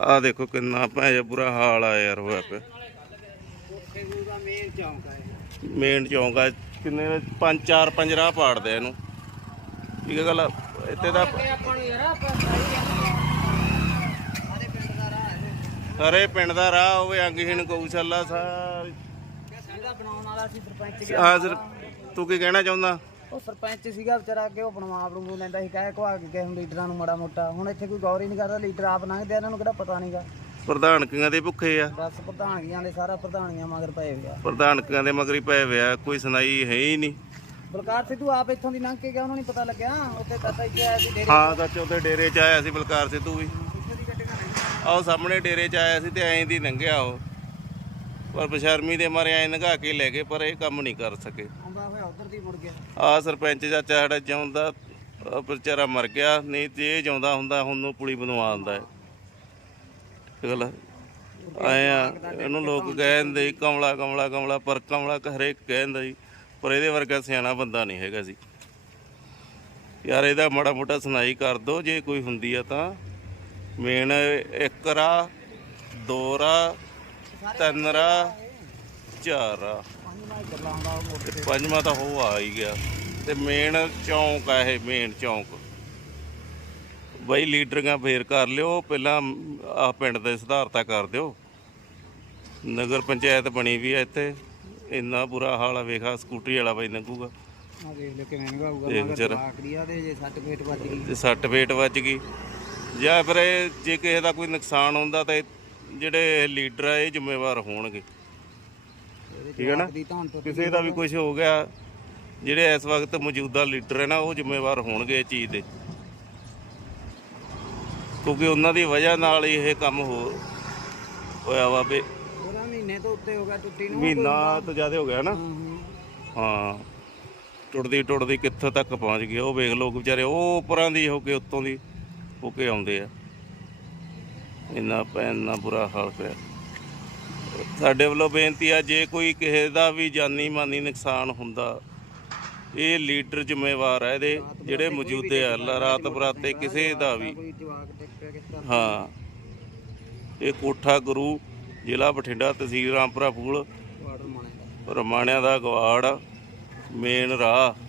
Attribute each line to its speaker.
Speaker 1: ਆ ਦੇਖੋ ਕਿੰਨਾ ਭੈਜਾ ਬੁਰਾ ਹਾਲ ਆ ਯਾਰ ਹੋਇਆ ਪਿਆ।
Speaker 2: ਮੇਨ ਚੌਂਕ ਹੈ
Speaker 1: ਆ ਕਿੰਨੇ ਪੰਜ ਚਾਰ ਪੰਜ ਰਾਹ ਪਾੜਦੇ ਇਹਨੂੰ। ਠੀਕ ਹੈ ਗੱਲ? ਇੱਥੇ ਦਾ
Speaker 2: ਸਾਰੀ ਪਿੰਡ ਦਾ ਰਾਹ ਹੈ
Speaker 1: ਹੋਵੇ ਅੰਗਹੀਣ ਗਊਸ਼ਾਲਾ ਸਾਰੀ
Speaker 2: ਇਹਦਾ ਬਣਾਉਣ ਵਾਲਾ ਸੀ ਸਰਪੰਚ
Speaker 1: ਆ ਸਰ ਤੂੰ ਕੀ ਕਹਿਣਾ ਚਾਹੁੰਦਾ?
Speaker 2: ਉਹ ਸਰਪੰਚ ਸੀਗਾ ਵਿਚਾਰਾ ਕਿ ਉਹ ਬਣਵਾ ਬਣੂ ਲੈਂਦਾ ਸੀ ਕਹਿ ਕਵਾ ਕੇ ਨੂੰ ਲੀਡਰਾਂ ਨੂੰ ਮਾੜਾ ਮੋਟਾ। ਹੁਣ ਇੱਥੇ ਕੋਈ ਗੌਰ ਹੀ ਨਹੀਂ ਕਰਦਾ ਲੀਡਰ ਆਪ ਲੰਘਦੇ ਆ, ਇਹਨਾਂ ਨੂੰ ਕਿਹੜਾ ਪਤਾ ਨਹੀਂਗਾ।
Speaker 1: ਪ੍ਰਧਾਨਕੀਆਂ ਦੇ ਭੁੱਖੇ ਆ।
Speaker 2: ਬਸ ਪ੍ਰਧਾਨਗੀਆਂ ਦੇ ਸਾਰਾ ਪ੍ਰਧਾਨੀਆਂ ਮਗਰ ਪਏ ਹੋਏ ਆ।
Speaker 1: ਪ੍ਰਧਾਨਕੀਆਂ ਦੇ ਮਗਰੀ ਪਏ ਹੋਇਆ ਕੋਈ ਸੁਣਾਈ ਹੈ ਹੀ ਨਹੀਂ।
Speaker 2: ਬਲਕਾਰ ਸਿੱਧੂ ਆਪ ਇੱਥੋਂ ਦੀ ਲੰਘ ਕੇ ਗਿਆ ਉਹਨੂੰ ਨਹੀਂ ਪਤਾ ਲੱਗਿਆ? ਉੱਥੇ ਤਾਤਾ ਇੱਥੇ ਆਇਆ ਸੀ ਡੇਰੇ
Speaker 1: ਹਾਂ ਸੱਚ ਉਹਦੇ ਡੇਰੇ 'ਚ ਆਇਆ ਸੀ ਬਲਕਾਰ ਸਿੱਧੂ ਵੀ। ਆਹ ਸਾਹਮਣੇ ਡੇਰੇ 'ਚ ਆਇਆ ਸੀ ਤੇ ਐਂ ਦੀ ਲੰਘਿਆ ਉਹ। ਪਰ ਬਸ਼ਰਮੀ ਦੇ ਮਾਰੇ ਐਂ ਲੰਘਾ ਕੇ ਲੈ ਗਏ ਪਰ ਇਹ ਕੰਮ ਨਹੀਂ ਕਰ ਸਕੇ। ਆ ਸਰਪੰਚ ਚਾਚਾ ਸਾਡਾ ਜਿਉਂਦਾ ਉਹ ਵਿਚਾਰਾ ਮਰ ਗਿਆ ਨਹੀਂ ਤੇ ਇਹ ਜਿਉਂਦਾ ਹੁੰਦਾ ਹੁਣ ਨੂੰ ਪੁਲੀ ਬਣਵਾ ਦਿੰਦਾ ਹੈ। ਗੱਲ ਆਇਆ ਇਹਨੂੰ ਲੋਕ ਕਹਿੰਦੇ ਸੀ, ਕਮਲਾ ਕਮਲਾ ਕਮਲਾ ਪਰ ਕਮਲਾ ਹਰੇਕ ਕਹਿੰਦਾ ਜੀ ਪਰ ਇਹਦੇ ਵਰਗਾ ਸਿਆਣਾ ਬੰਦਾ ਨਹੀਂ ਹੈਗਾ ਸੀ ਯਾਰ ਇਹਦਾ ਮਾੜਾ ਮੋਟਾ ਸੁਣਾਈ ਕਰ ਦੋ ਜੇ ਕੋਈ ਹੁੰਦੀ ਆ ਤਾਂ। ਮੇਨ ਇੱਕ ਰਾ ਦੋ ਰਾ ਤਿੰਨ ਰਾ ਚਾਰ
Speaker 2: ਮੁੜ
Speaker 1: ਤੇ ਪੰਜਵਾਂ ਤਾਂ ਹੋ ਆ ਹੀ ਗਿਆ। ਤੇ ਮੇਨ ਚੌਂਕ ਆ ਇਹ ਮੇਨ ਚੌਂਕ। ਬਈ ਲੀਡਰੀਆਂ ਫੇਰ ਕਰ ਲਿਓ ਪਹਿਲਾਂ ਆ ਪਿੰਡ ਦੇ ਸੁਧਾਰਤਾ ਕਰ ਦਿਓ। ਨਗਰ ਪੰਚਾਇਤ ਬਣੀ ਵੀ ਆ ਇੱਥੇ। ਇੰਨਾ ਬੁਰਾ ਹਾਲ ਆ ਵੇਖਾ ਸਕੂਟਰੀ ਵਾਲਾ ਬਈ ਲੰਘੂਗਾ।
Speaker 2: ਆ ਦੇਖ ਲੈ ਕਿਵੇਂ
Speaker 1: ਦੇਖ
Speaker 2: ਮਗਰ ਆ ਦੇ ਜੇ ਸੱਟ ਪੇਟ ਵੱਜ ਗਈ।
Speaker 1: ਤੇ ਸੱਟ ਫੇਟ ਵੱਜ ਗਈ। ਜਾਂ ਫਿਰ ਇਹ ਜੇ ਕਿਸੇ ਦਾ ਕੋਈ ਨੁਕਸਾਨ ਹੁੰਦਾ ਤਾਂ ਜਿਹੜੇ ਲੀਡਰ ਆ ਇਹ ਜ਼ਿੰਮੇਵਾਰ ਹੋਣਗੇ। ਠੀਕ ਹੈ ਨਾ? ਕਿਸੇ ਦਾ ਵੀ ਕੁਝ ਹੋ ਗਿਆ ਜਿਹੜੇ ਇਸ ਵਕਤ ਮੌਜੂਦਾ ਲੀਡਰ ਹੈ ਨਾ ਉਹ ਜ਼ਿੰਮੇਵਾਰ ਹੋਣਗੇ ਇਹ ਚੀਜ਼ ਦੇ। ਕਿਉਂਕਿ ਉਹਨਾਂ ਦੀ ਵਜ੍ਹਾ ਨਾਲ ਹੀ ਇਹ ਕੰਮ ਹੋ ਹੋਇਆ ਵਾ
Speaker 2: ਉਹਦਾ ਮਹੀਨੇ ਤੋਂ ਉੱਤੇ ਹੋ ਗਿਆ ਟੁੱਟੀ ਨੂੰ।
Speaker 1: ਮਹੀਨਾ ਤੋਂ ਜ਼ਿਆਦਾ ਹੋ ਗਿਆ ਨਾ।
Speaker 2: ਹੂੰ
Speaker 1: ਟੁੱਟਦੀ ਟੁੱਟਦੀ ਕਿੱਥੋਂ ਤੱਕ ਪਹੁੰਚ ਗਈ ਉਹ ਵੇਖ ਲੋਕ ਵਿਚਾਰੇ ਉਹ ਉੱਪਰਾਂ ਦੀ ਹੋ ਕੇ ਉੱਤੋਂ ਦੀ ਹੋ ਕੇ ਆਉਂਦੇ ਆ। ਇੰਨਾ ਪੈ ਇੰਨਾ ਬੁਰਾ ਹਾਲ ਪਿਆ। ਸਾਡੇ ਵੱਲੋਂ ਬੇਨਤੀ ਆ ਜੇ ਕੋਈ ਕਿਸੇ ਦਾ ਵੀ ਜਾਨੀ ਮਾਨੀ ਨੁਕਸਾਨ ਹੁੰਦਾ ਇਹ ਲੀਡਰ ਜ਼ਿੰਮੇਵਾਰ ਹੈ ਇਹਦੇ ਜਿਹੜੇ ਮੌਜੂਦੇ ਆ ਰਾਤ ਬਰਾਤੇ ਕਿਸੇ ਦਾ ਵੀ। ਹਾਂ। ਇਹ ਕੋਠਾ ਗੁਰੂ ਜ਼ਿਲ੍ਹਾ ਬਠਿੰਡਾ ਤਹਿਸੀਲ ਰਾਮਪੁਰਾ ਫੂਲ ਰਮਾਣਿਆਂ ਦਾ ਗਵਾੜ ਮੇਨ ਰਾਹ।